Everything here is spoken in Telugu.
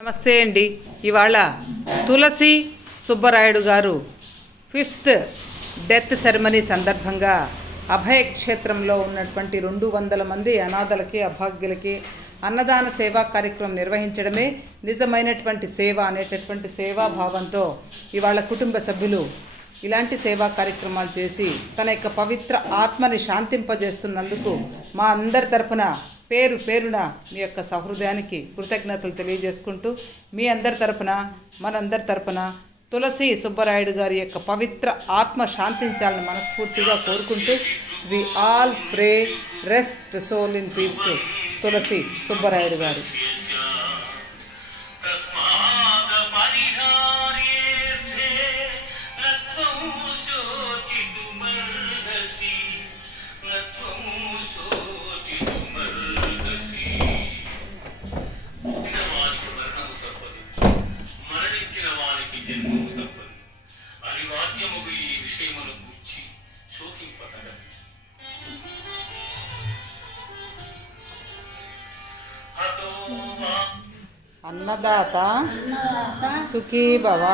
నమస్తే అండి. ఇవాళ తులసి సుబ్బరాయుడు గారు 5th డెత్ సెరమనీ సందర్భంగా అభయ క్షేత్రంలో ఉన్నటువంటి 200 మంది అనాథలకి అభాగ్యులకి అన్నదాన సేవా కార్యక్రమం నిర్వహించడమే నిజమైనటువంటి సేవ అనేటటువంటి సేవాభావంతో ఇవాళ కుటుంబ సభ్యులు ఇలాంటి సేవా కార్యక్రమాలు చేసి తన యొక్క పవిత్ర ఆత్మని శాంతింపజేస్తున్నందుకు మా అందరి తరపున పేరు పేరున మీ యొక్క సహృదయానికి కృతజ్ఞతలు తెలియజేసుకుంటూ మీ అందరి తరపున మనందరి తరపున తులసి సుబ్బరాయుడు గారి యొక్క పవిత్ర ఆత్మ శాంతించాలని మనస్ఫూర్తిగా కోరుకుంటూ we all pray rest soul in peace to Tulasi Subbarayudu గారు. అన్నదాత సుఖీ భవ.